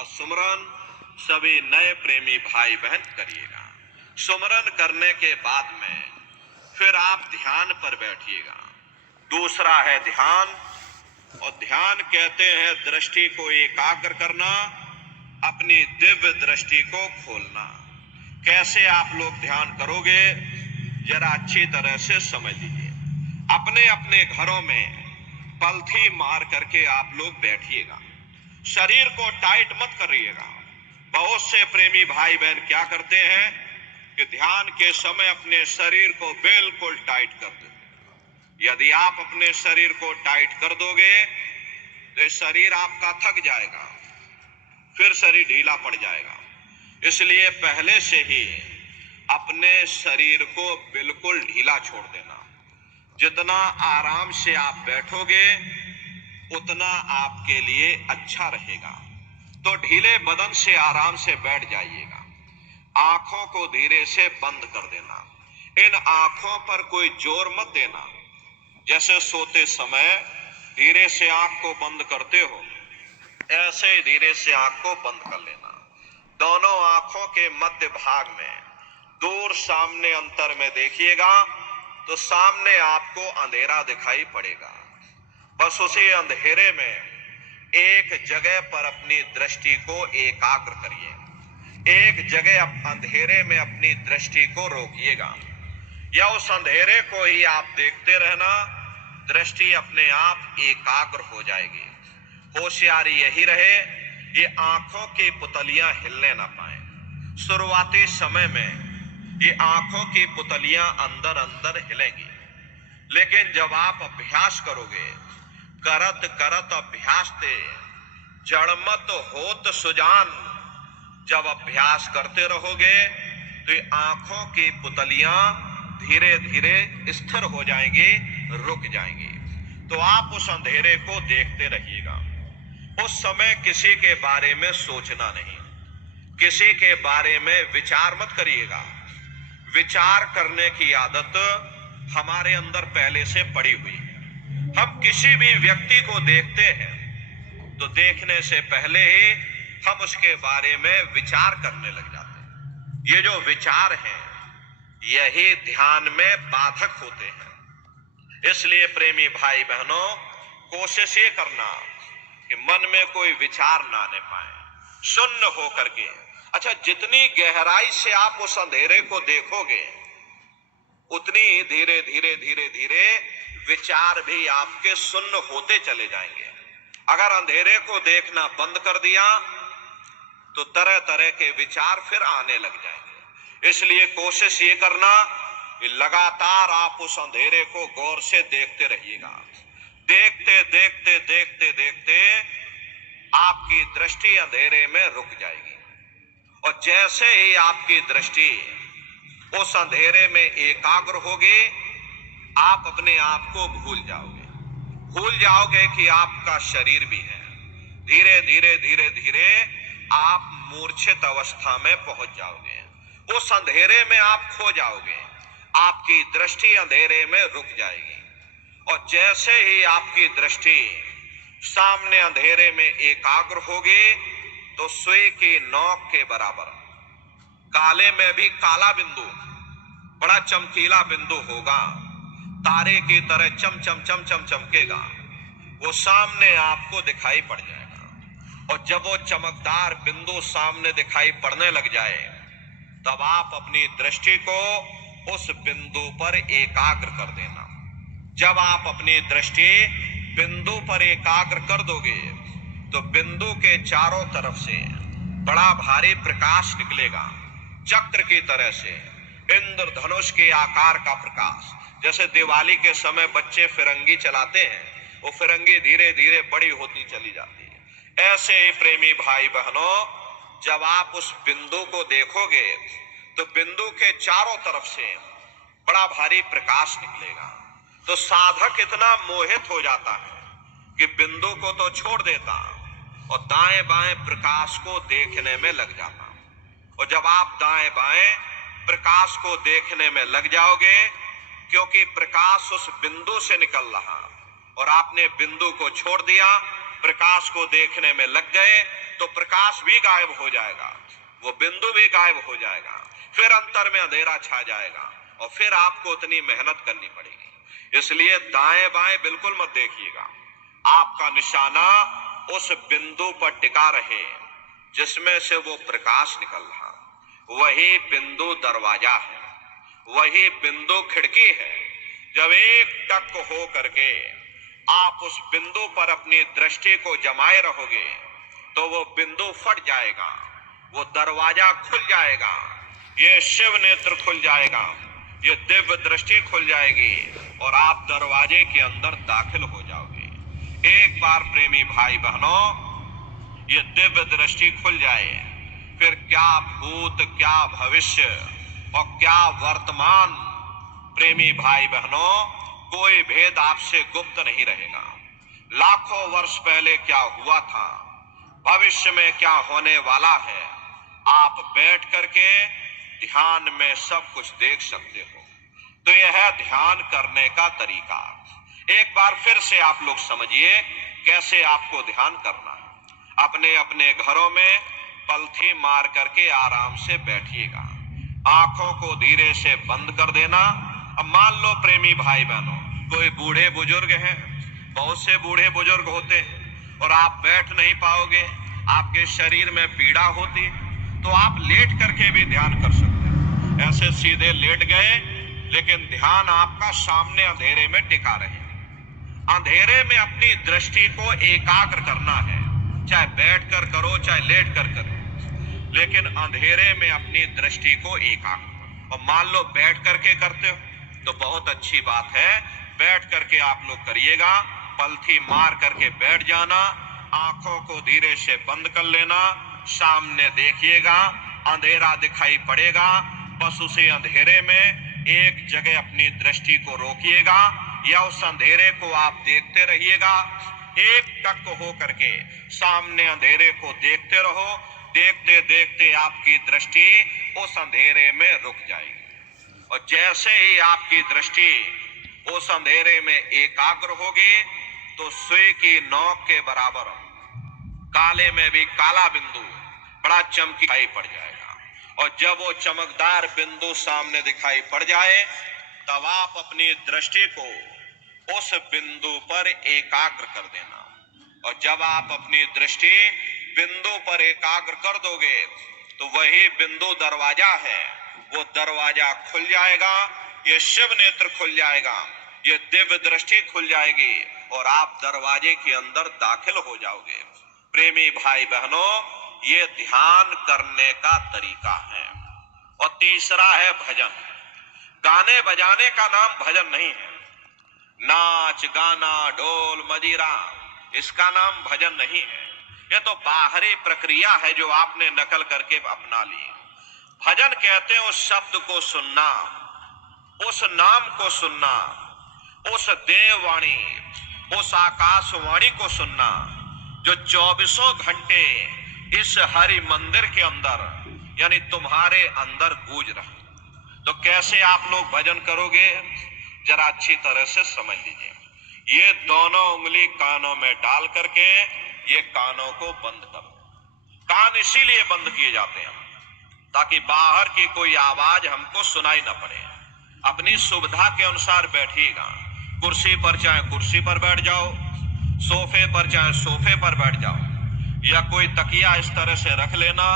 सुमरन सभी नए प्रेमी भाई बहन करिएगा। सुमरन करने के बाद में फिर आप ध्यान पर बैठिएगा। दूसरा है ध्यान, और ध्यान कहते हैं दृष्टि को एकाग्र करना, अपनी दिव्य दृष्टि को खोलना। कैसे आप लोग ध्यान करोगे, जरा अच्छी तरह से समझ लीजिए। अपने अपने घरों में पलथी मार करके आप लोग बैठिएगा। शरीर को टाइट मत करिएगा। बहुत से प्रेमी भाई बहन क्या करते हैं कि ध्यान के समय अपने शरीर को बिल्कुल टाइट कर देते। यदि आप अपने शरीर को टाइट कर दोगे तो शरीर आपका थक जाएगा, फिर शरीर ढीला पड़ जाएगा। इसलिए पहले से ही अपने शरीर को बिल्कुल ढीला छोड़ देना। जितना आराम से आप बैठोगे उतना आपके लिए अच्छा रहेगा। तो ढीले बदन से आराम से बैठ जाइएगा। आंखों को धीरे से बंद कर देना। इन आंखों पर कोई जोर मत देना। जैसे सोते समय धीरे से आंख को बंद करते हो, ऐसे ही धीरे से आंख को बंद कर लेना। दोनों आंखों के मध्य भाग में दूर सामने अंतर में देखिएगा तो सामने आपको अंधेरा दिखाई पड़ेगा। बस उसी अंधेरे में एक जगह पर अपनी दृष्टि को एकाग्र करिए। एक जगह अंधेरे में अपनी दृष्टि को रोकिएगा, या उस अंधेरे को ही आप देखते रहना। दृष्टि अपने आप एकाग्र हो जाएगी। होशियारी यही रहे ये आंखों की पुतलियां हिलने ना पाए। शुरुआती समय में ये आंखों की पुतलियां अंदर अंदर हिलेंगी, लेकिन जब आप अभ्यास करोगे, करत करत अभ्यास ते जड़मत होत सुजान, जब अभ्यास करते रहोगे तो ये आंखों की पुतलियां धीरे धीरे स्थिर हो जाएंगी, रुक जाएंगी। तो आप उस अंधेरे को देखते रहिएगा। उस समय किसी के बारे में सोचना नहीं, किसी के बारे में विचार मत करिएगा। विचार करने की आदत हमारे अंदर पहले से पड़ी हुई है। हम किसी भी व्यक्ति को देखते हैं तो देखने से पहले ही हम उसके बारे में विचार करने लग जाते हैं। ये जो विचार हैं यही ध्यान में बाधक होते हैं। इसलिए प्रेमी भाई बहनों, कोशिश ये करना कि मन में कोई विचार ना आने पाए, शून्य हो करके। अच्छा, जितनी गहराई से आप उस अंधेरे को देखोगे उतनी ही धीरे धीरे धीरे धीरे विचार भी आपके शून्य होते चले जाएंगे। अगर अंधेरे को देखना बंद कर दिया तो तरह तरह के विचार फिर आने लग जाएंगे। इसलिए कोशिश ये करना कि लगातार आप उस अंधेरे को गौर से देखते रहिएगा। देखते देखते देखते देखते आपकी दृष्टि अंधेरे में रुक जाएगी, और जैसे ही आपकी दृष्टि उस अंधेरे में एकाग्र होगी, आप अपने आप को भूल जाओगे कि आपका शरीर भी है। धीरे धीरे धीरे धीरे आप मूर्छित अवस्था में पहुंच जाओगे। उस अंधेरे में आप खो जाओगे। आपकी दृष्टि अंधेरे में रुक जाएगी, और जैसे ही आपकी दृष्टि सामने अंधेरे में एकाग्र होगी तो सुई की नोक के बराबर काले में भी काला बिंदु, बड़ा चमकीला बिंदु होगा, तारे की तरह चम चम चम चम चमकेगा, वो सामने आपको दिखाई पड़ जाएगा। और जब वो चमकदार बिंदु सामने दिखाई पड़ने लग जाए तब आप अपनी दृष्टि को उस बिंदु पर एकाग्र कर देना। जब आप अपनी दृष्टि बिंदु पर एकाग्र कर दोगे तो बिंदु के चारों तरफ से बड़ा भारी प्रकाश निकलेगा, चक्र की तरह से, इंद्रधनुष के आकार का प्रकाश। जैसे दिवाली के समय बच्चे फिरंगी चलाते हैं, वो फिरंगी धीरे धीरे बड़ी होती चली जाती है। ऐसे ही प्रेमी भाई बहनों, जब आप उस बिंदु को देखोगे तो बिंदु के चारों तरफ से बड़ा भारी प्रकाश निकलेगा। तो साधक इतना मोहित हो जाता है कि बिंदु को तो छोड़ देता और दाएं बाएं प्रकाश को देखने में लग जाता। और जब आप दाएं बाएं प्रकाश को देखने में लग जाओगे, क्योंकि प्रकाश उस बिंदु से निकल रहा और आपने बिंदु को छोड़ दिया, प्रकाश को देखने में लग गए तो प्रकाश भी गायब हो जाएगा, वो बिंदु भी गायब हो जाएगा, फिर अंतर में अंधेरा छा जाएगा और फिर आपको उतनी मेहनत करनी पड़ेगी। इसलिए दाएं बाएं बिल्कुल मत देखिएगा, आपका निशाना उस बिंदु पर टिका रहे जिसमें से वो प्रकाश निकल रहा। वही बिंदु दरवाजा है, वही बिंदु खिड़की है। जब एक टक हो करके आप उस बिंदु पर अपनी दृष्टि को जमाए रहोगे तो वो बिंदु फट जाएगा, वो दरवाजा खुल जाएगा, ये शिव नेत्र खुल जाएगा, ये दिव्य दृष्टि खुल जाएगी और आप दरवाजे के अंदर दाखिल हो जाओगे। एक बार प्रेमी भाई बहनों ये दिव्य दृष्टि खुल जाए, फिर क्या भूत, क्या भविष्य और क्या वर्तमान, प्रेमी भाई बहनों कोई भेद आपसे गुप्त नहीं रहेगा। लाखों वर्ष पहले क्या हुआ था, भविष्य में क्या होने वाला है, आप बैठ करके ध्यान में सब कुछ देख सकते हो। तो यह है ध्यान करने का तरीका। एक बार फिर से आप लोग समझिए कैसे आपको ध्यान करना है। अपने अपने घरों में पलथी मार करके आराम से बैठिएगा, आंखों को धीरे से बंद कर देना। अब मान लो प्रेमी भाई बहनों कोई बूढ़े बुजुर्ग हैं, बहुत से बूढ़े बुजुर्ग होते हैं और आप बैठ नहीं पाओगे, आपके शरीर में पीड़ा होती, तो आप लेट करके भी ध्यान कर सकते हैं। ऐसे सीधे लेट गए लेकिन ध्यान आपका सामने अंधेरे में टिका रहे। अंधेरे में अपनी दृष्टि को एकाग्र करना है, चाहे बैठकर करो चाहे लेट कर करो, लेकिन अंधेरे में अपनी दृष्टि को एकाग्र। और मान लो बैठ करके करते हो तो बहुत अच्छी बात है, बैठ करके आप लोग करिएगा, पलथी मार करके बैठ जाना, आंखों को धीरे से बंद कर लेना, सामने देखिएगा, अंधेरा दिखाई पड़ेगा, बस उसी अंधेरे में एक जगह अपनी दृष्टि को रोकिएगा या उस अंधेरे को आप देखते रहिएगा। एक टक हो करके सामने अंधेरे को देखते रहो, देखते देखते आपकी दृष्टि उस अंधेरे में रुक जाएगी और जैसे ही आपकी दृष्टि उस अंधेरे में एकाग्र होगी तो सुई की नोक के बराबर काले में भी काला बिंदु बड़ा चमकी दिखाई पड़ जाएगा। और जब वो चमकदार बिंदु सामने दिखाई पड़ जाए तब आप अपनी दृष्टि को उस बिंदु पर एकाग्र कर देना। और जब आप अपनी दृष्टि बिंदु पर एकाग्र कर दोगे तो वही बिंदु दरवाजा है, वो दरवाजा खुल जाएगा, ये शिव नेत्र खुल जाएगा, ये दिव्य दृष्टि खुल जाएगी और आप दरवाजे के अंदर दाखिल हो जाओगे। प्रेमी भाई बहनों ये ध्यान करने का तरीका है। और तीसरा है भजन। गाने बजाने का नाम भजन नहीं है, नाच गाना ढोल मजीरा इसका नाम भजन नहीं है, ये तो बाहरी प्रक्रिया है जो आपने नकल करके अपना ली। भजन कहते हैं उस शब्द को सुनना, उस नाम को सुनना, उस देववाणी, उस आकाशवाणी को सुनना जो 24 घंटे इस हरि मंदिर के अंदर यानी तुम्हारे अंदर गूंज रहा। तो कैसे आप लोग भजन करोगे जरा अच्छी तरह से समझ लीजिए। ये दोनों उंगली कानों में डाल करके ये कानों को बंद करो। कान इसीलिए बंद किए जाते हैं ताकि बाहर की कोई आवाज हमको सुनाई ना पड़े। अपनी सुविधा के अनुसार बैठिएगा, कुर्सी पर चाहे कुर्सी पर बैठ जाओ, सोफे पर चाहे सोफे पर बैठ जाओ, या कोई तकिया इस तरह से रख लेना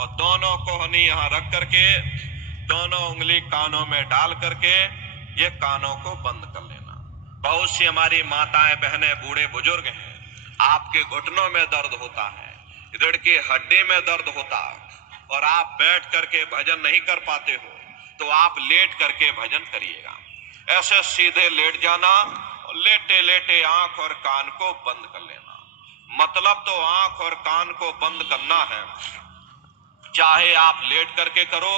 और दोनों कोहनी यहाँ रख करके दोनों उंगली कानों में डाल करके ये कानों को बंद कर लेना। बहुत सी हमारी माताएं बहनें बूढ़े बुजुर्ग हैं, आपके घुटनों में दर्द होता है, रीढ़ की हड्डी में दर्द होता है और आप बैठ करके भजन नहीं कर पाते हो तो आप लेट करके भजन करिएगा। ऐसे सीधे लेट जाना और लेटे लेटे आंख और कान को बंद कर लेना। मतलब तो आंख और कान को बंद करना है, चाहे आप लेट करके करो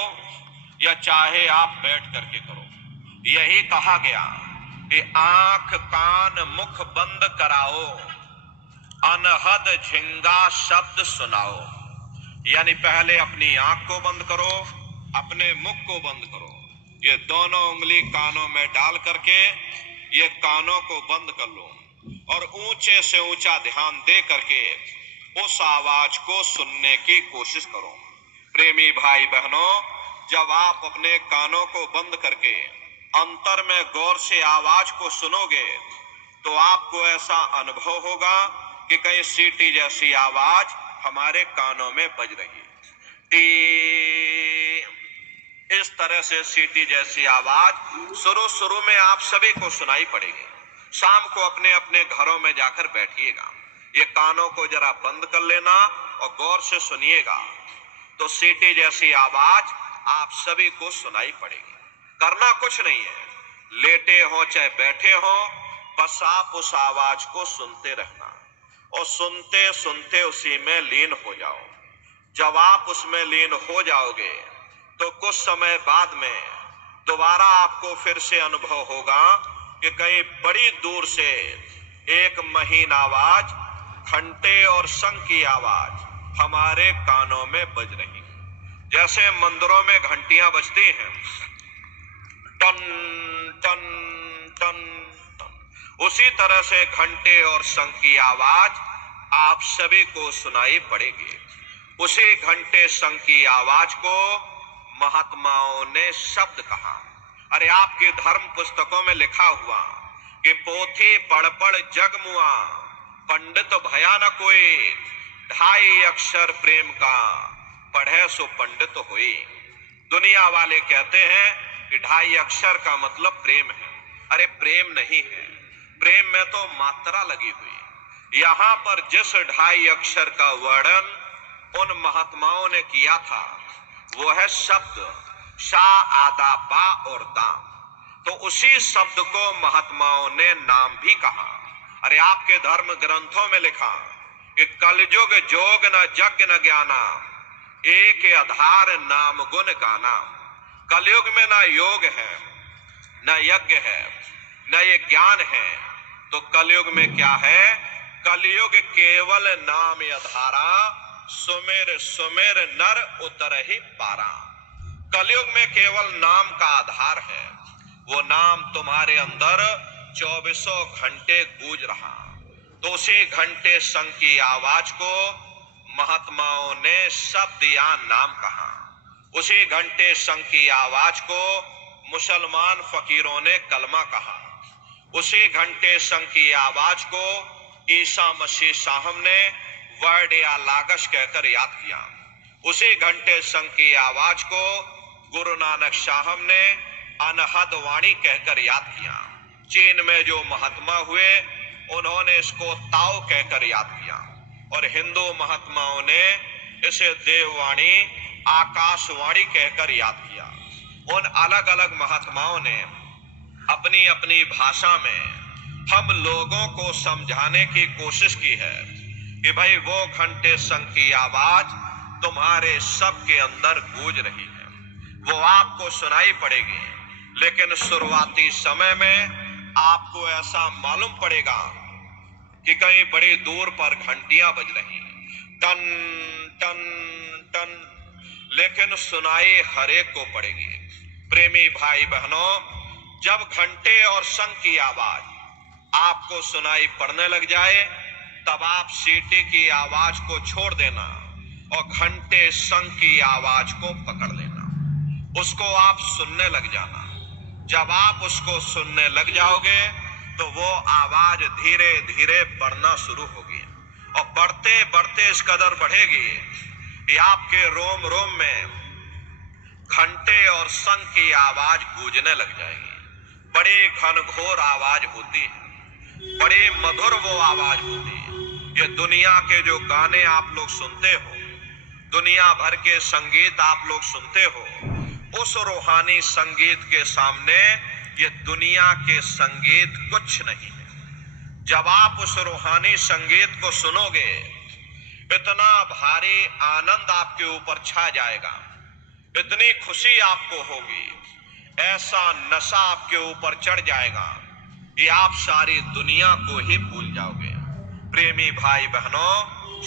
या चाहे आप बैठ करके करो। यही कहा गया कि आंख कान मुख बंद कराओ, अनहद झिंगा शब्द सुनाओ। यानी पहले अपनी आंख को बंद करो, अपने मुख को बंद करो, ये दोनों उंगली कानों में डाल करके ये कानों को बंद कर लो और ऊंचे से ऊंचा ध्यान दे करके उस आवाज को सुनने की कोशिश करो। प्रेमी भाई बहनों, जब आप अपने कानों को बंद करके अंतर में गौर से आवाज को सुनोगे तो आपको ऐसा अनुभव होगा कि कहीं सीटी जैसी आवाज हमारे कानों में बज रही है। इस तरह से सीटी जैसी आवाज शुरू में आप सभी को सुनाई पड़ेगी। शाम को अपने अपने घरों में जाकर बैठिएगा, ये कानों को जरा बंद कर लेना और गौर से सुनिएगा तो सीटी जैसी आवाज आप सभी को सुनाई पड़ेगी। करना कुछ नहीं है, लेटे हो चाहे बैठे हो, बस आप उस आवाज को सुनते रहना और सुनते सुनते उसी में लीन हो जाओ। जब आप उसमें लीन हो जाओगे तो कुछ समय बाद में दोबारा आपको फिर से अनुभव होगा कि कहीं बड़ी दूर से एक महीन आवाज, घंटे और शंख की आवाज हमारे कानों में बज रही है। जैसे मंदिरों में घंटियां बजती हैं, टन टन टन टन, उसी तरह से घंटे और शंख की आवाज आप सभी को सुनाई पड़ेगी। उसी घंटे शंख की आवाज को महात्माओं ने शब्द कहा। अरे आपके धर्म पुस्तकों में लिखा हुआ कि पोथी पढ़ पढ़ जग मुआ, पंडित भया न कोई, 2.5 अक्षर प्रेम का, पढ़े सो पंडित हुई। दुनिया वाले कहते हैं कि 2.5 अक्षर का मतलब प्रेम है। अरे प्रेम नहीं है, प्रेम में तो मात्रा लगी हुई। यहाँ पर जिस 2.5 अक्षर का वर्णन उन महात्माओं ने किया था वो है शब्द शा, आदा, बा और दाम। तो उसी शब्द को महात्माओं ने नाम भी कहा। अरे आपके धर्म ग्रंथों में लिखा कि कलयुग जोग न यज्ञ न ज्ञाना, एक आधार नाम गुण गाना। कलयुग में ना योग है, न यज्ञ है, न ये ज्ञान है, तो कलयुग में क्या है? कलयुग केवल नाम आधारा, सुमेर सुमेर नर उतर ही पारा। कलयुग में केवल नाम का आधार है, वो नाम तुम्हारे अंदर 24 घंटे गूंज रहा। तो उसी घंटे शंख की आवाज को महात्माओं ने शब्द या नाम कहा। उसी घंटे शंख की आवाज को मुसलमान फकीरों ने कलमा कहा। उसी घंटे शंख की आवाज को ईसा मसीह साहब ने वर्ड या लागश कहकर याद किया। उसी घंटे शंख की आवाज को गुरु नानक साहब ने अनहद वाणी कहकर याद किया। चीन में जो महात्मा हुए उन्होंने इसको ताओ कहकर याद किया और हिंदू महात्माओं ने इसे देववाणी, आकाशवाणी कहकर याद किया। उन अलग अलग महात्माओं ने अपनी अपनी भाषा में हम लोगों को समझाने की कोशिश की है कि भाई वो घंटे शंख की आवाज तुम्हारे सबके अंदर गूंज रही है, वो आपको सुनाई पड़ेगी। लेकिन शुरुआती समय में आपको ऐसा मालूम पड़ेगा कि कहीं बड़ी दूर पर घंटियां बज रही टन टन टन, लेकिन सुनाई हर एक को पड़ेगी। प्रेमी भाई बहनों, जब घंटे और शंख की आवाज आपको सुनाई पड़ने लग जाए तब आप सीटी की आवाज को छोड़ देना और घंटे शंख की आवाज को पकड़ लेना, उसको आप सुनने लग जाना। जब आप उसको सुनने लग जाओगे तो वो आवाज धीरे धीरे बढ़ना शुरू होगी और बढ़ते बढ़ते इस कदर बढ़ेगी कि आपके रोम रोम में घंटे और शंख की आवाज गूंजने लग जाएगी। बड़ी घनघोर आवाज होती है, बड़ी मधुर वो आवाज होती है। ये दुनिया के जो गाने आप लोग सुनते हो, दुनिया भर के संगीत आप लोग सुनते हो, उस रूहानी संगीत के सामने ये दुनिया के संगीत कुछ नहीं है। जब आप उस रूहानी संगीत को सुनोगे इतना भारी आनंद आपके ऊपर छा जाएगा, इतनी खुशी आपको होगी, ऐसा नशा आपके ऊपर चढ़ जाएगा कि आप सारी दुनिया को ही भूल जाओगे। प्रेमी भाई बहनों,